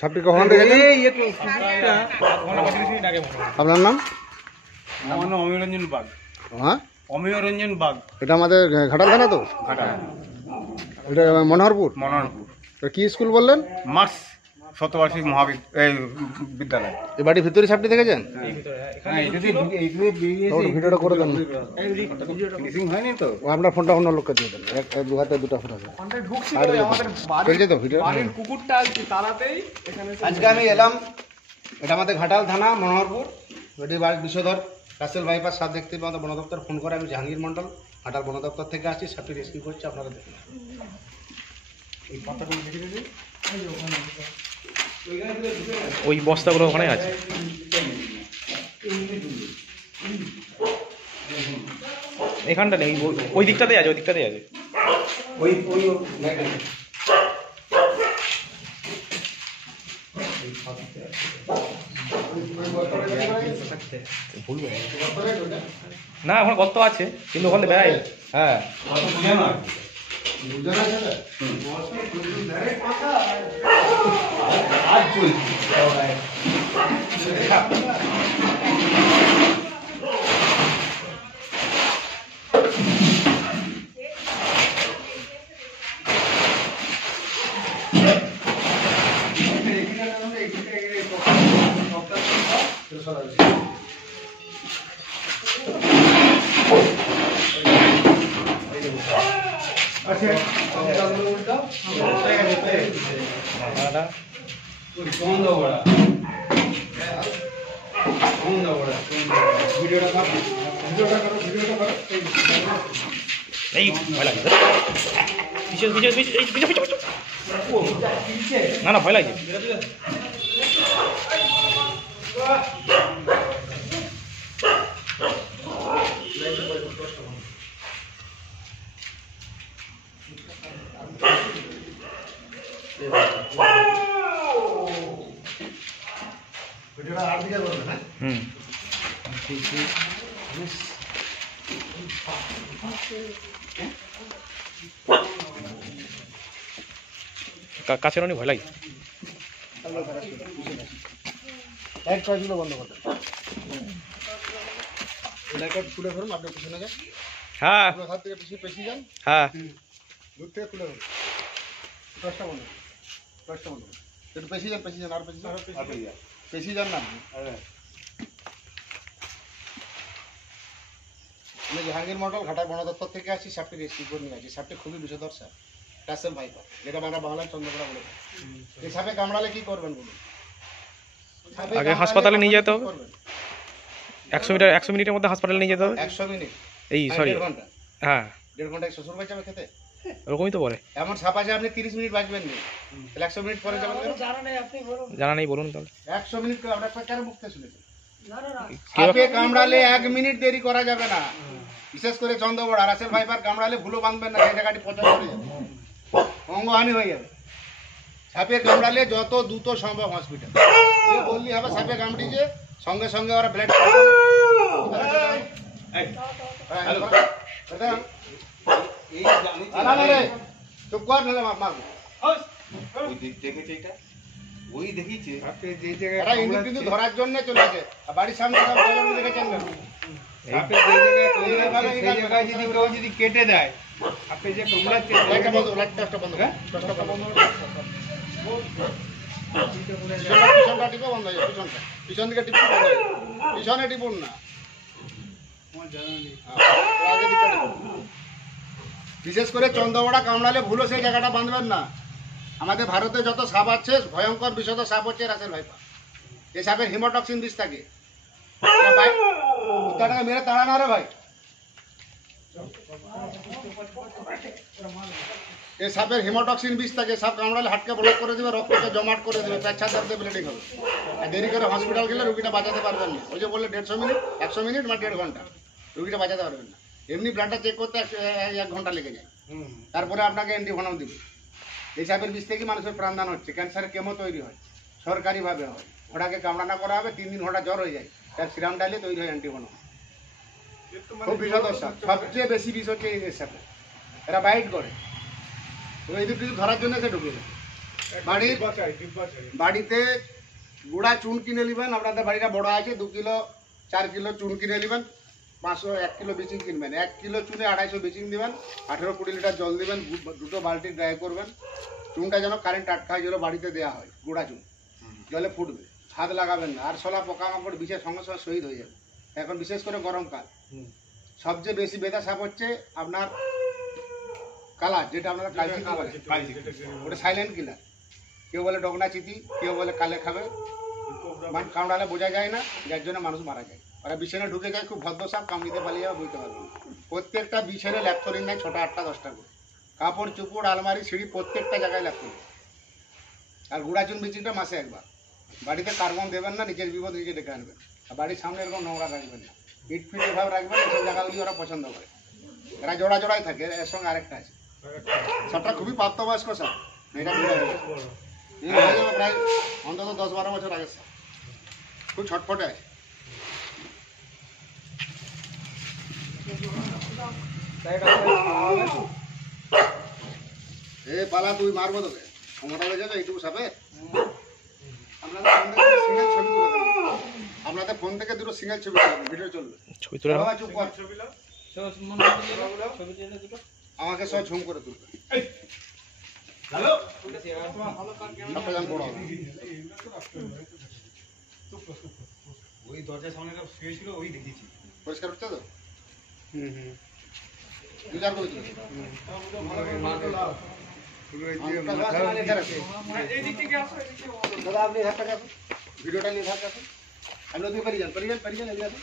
সাপটি কখন দেখেছেন? আপনার নাম? আমার নাম অমিয়রঞ্জন বাগ। হ্যাঁ, অমিয়রঞ্জন বাগ। এটা আমাদের ঘাটাল থানা তো? ঘাটা এটা মনোহরপুর। মনোহরপুর। এটা কি স্কুল বললেন? মার্চ শতবার্ষিক বিদ্যালয়। এই বাড়ির ভিতরে সাপটি দেখেছেন? ভিডিওটা করে দেন। হয়নি তো আপনার ফোনটা অন্য লোককে দিয়ে দেন। দু হাতে দুটো ফোন আছে। চলছে তো ভিডিও? কুকুরটা তাড়াতেই আজকে আমি এলাম, এটা আমাদের ঘাটাল থানা মনোহরপুর। এটি বাড়ির বিষধর রাসেল বাইপাস সাপ দেখতে পেয়ে আমাদের বন দপ্তর ফোন করে। আমি জাহাঙ্গীর মন্ডল ঘাটাল বন দপ্তর থেকে আসছি। সাপটি রেস্কিউ করছি, আপনারা দেখুন। এই পাতাগুলো দেখে দিন, ওই বস্তাগুলো ওখানে আছে। এখানটা নেই, ওই দিকটাতেই আছে, ওই দিকটাতেই আছে। ওই না ওখানে গর্ত আছে, কিন্তু ওখানে বেড়াই। হ্যাঁ এই ভয় লাগছে। না না ভয় লাগছে। কাছের অনেক ভয় লাগে। বন্ধ করতে তুলে ধরুন, আপনি পিছনে যান। হ্যাঁ হাত থেকে পেছিয়ে যান। হ্যাঁ দূর থেকে তুলে ধরুন। দশটা বন্ধ, দশটা বন্ধ। একটু পেছিয়ে যান, পেছিয়ে যান, আর পেছিয়ে যান, পেছিয়ে যান না। আমি জাহাঙ্গীর মন্ডল ঘাটাল বন দপ্তর থেকে আসছি। সাপটি রেস্কিউ করে নিয়ে আসছি। সাপটি খুবই বিষধর সাপ, রাসেল ভাইপার, যেটা আমরা বাংলায় চন্দ্রকোনা বলে থাকি। এই সাপে কামড়ালে কি করবেন বলুন? আগে হাসপাতালে নিয়ে যেতে হবে। 100 মিনিটের মধ্যে হাসপাতালে নিয়ে যেতে হবে। 100 মিনিট? এই সরি, 1.5 ঘন্টা। হ্যাঁ 1.5 ঘন্টায় শ্বশুর বাড়ি যাবে খেতে? ওরকমই তো বলে। এমন সাপ আছে আপনি 30 মিনিট বাঁচবেন না, তাহলে 100 মিনিট পরে যাবেন কেন? জানা নেই, বলুন তাহলে। 100 মিনিট করে আমরা কেন মুখতে শুনেছি? সাপে কামড়ালে 1 মিনিট দেরি করা যাবে না। বিশেষ করে চন্দ্রবড়া রাসেল ভাইপার কামড়ালে ভুলো বাঁধবেন না, সেই জায়গাটি পচা পড়ে যাবে, অঙ্গহানি হয়ে যাবে। সাপে কামড়ালে যত দ্রুত সম্ভব হসপিটাল বললি হবে। সাপে কামড়িয়ে সঙ্গে সঙ্গে ওরা ব্লাড চুপ কর, নাহলে মারবো। কিন্তু ধরার জন্য চলে আসে। বাড়ির সামনে দেখেছেন যদি কেটে দেয়, আপনি যে পিছন দিকে টিপুন, পিছনে টিপুন না, বিশেষ করে চন্দ্রবড়া কামড়ালে ভুলো সেই জায়গাটা বাঁধবেন না। আমাদের ভারতে যত সাপ আছে ভয়ঙ্কর বিষধর সাপ হচ্ছে রাসেল ভাইপার। এই সাপের হিমোটক্সিন বিষ থাকে। মেরে তাড়া না রে ভাই। এই সাপের হিমোটক্সিন বিষ থাকে। সাপ কামড়ালে হাটকে ব্লক করে দেবে, রক্তকে জমাট করে দেবে, পেচ্ছাপ দাঁড়তে ব্লিডিং হবে। আর দেরি করে হসপিটাল গেলে রুগীটা বাঁচাতে পারবেন না। ওই যে বললে 150 মিনিট, 100 মিনিট মানে 1.5 ঘন্টা, রুগীটা বাঁচাতে পারবেন না। এমনি ব্লাডটা চেক করতে 1 ঘন্টা লেগে যায়। তারপরে আপনাকে অ্যান্টিভেনম দিবে। এই সাপের বিষ থেকে মানুষের প্রাণদান হচ্ছে। ক্যান্সারের কেমো তৈরি হয়, সরকারিভাবে হয়। ঘোড়াকে কামড়ানা করা হবে, 3 দিন ঘোড়া জ্বর হয়ে যায়, তার সিরাম ডালে তৈরি হয় অ্যান্টিভেনম। খুব বিষধর সাপ, সবচেয়ে বেশি বিষ হচ্ছে এই সাপে। এরা বাইট করে, তো এই দুটো ধরার জন্য সে ঢুকে যায়। বাড়িতে গুঁড়া চুন কিনে নেবেন। আপনাদের বাড়িটা বড় আছে, 2 কিলো 4 কিলো চুন কিনে নেবেন। 500 1 কিলো বিচিং কিনবেন। 1 কিলো চুনে 250 বিচিং দেবেন। 18-20 লিটার জল দিবেন। 2টো বালতি ড্রাই করবেন। চুনটা যেন কারেন্ট আটকা হয়, যেন বাড়িতে দেওয়া হয়। গুঁড়া চুন জলে ফুটবে, হাত লাগাবেন না। আর শলা পোকামাকড় বিষের সঙ্গে সঙ্গে শহীদ হয়ে যাবে। এখন বিশেষ করে গরমকাল সবচেয়ে বেশি বেদা সাপ হচ্ছে আপনার কালার, যেটা আপনারা কালচিতি বলে। ওটা সাইলেন্ট কিলার। কেউ বলে ডগনা চিতি, কেউ বলে কালে খাবে। মানে কামড়ালে বোঝা যায় না, যার জন্য মানুষ মারা যায়। ওরা বিছানে ঢুকে যায়, খুব ভদ্র সাপ, কামড়িতে পালিয়ে যাবে, বুঝতে পারবে না। প্রত্যেকটা বিছানে ল্যাপথলিন নেয়, 6টা 8টা 10টা করে। কাপড় চুপড় আলমারি সিঁড়ি প্রত্যেকটা জায়গায় ল্যাপথলিন। আর গুঁড়া চুন বিচিংটা মাসে একবার। বাড়িতে কার্বন দেবেন না, নিজের বিপদ নিজে ডেকে আনবেন। আর বাড়ির সামনে এরকম নোংরা রাখবেন না, ইট ফিট এভাবে রাখবেন। এসব জায়গাগুলি ওরা পছন্দ করে। এরা জোড়া জোড়াই থাকে। এর সঙ্গে আরেকটা আছে, সাপটা খুবই প্রাপ্তবয়স্ক সাপ। এটা হয়ে যাবে প্রায় অন্তত 10-12 বছর আগে সাপ। খুব ছটফটে আছে। এ পালা তুই মারবো তোকে, ক্ষমতা হয়ে যাবে এইটুকু সাপে। আপনাদের ফোন থেকে দুটো সিঙ্গেল ছবি তুলবেন, ভিডিও চলবে। ছবি তুলে নাও। বাবা চুপ কর। আমাকে সব ঝুম করে তুলবে। সাপটা যেন বড় হবে। ওই দরজার সামনে শুয়েছিল, ওই দেখেছি। পরিষ্কার হচ্ছে তো? বিচার করে তুলবে। দাদা আপনি ধাক্কা আসুন, ভিডিওটা নিয়ে ধাক্কা আসুন। আপনি ওদিকে পেরিয়ে যান, এদিকে আসুন।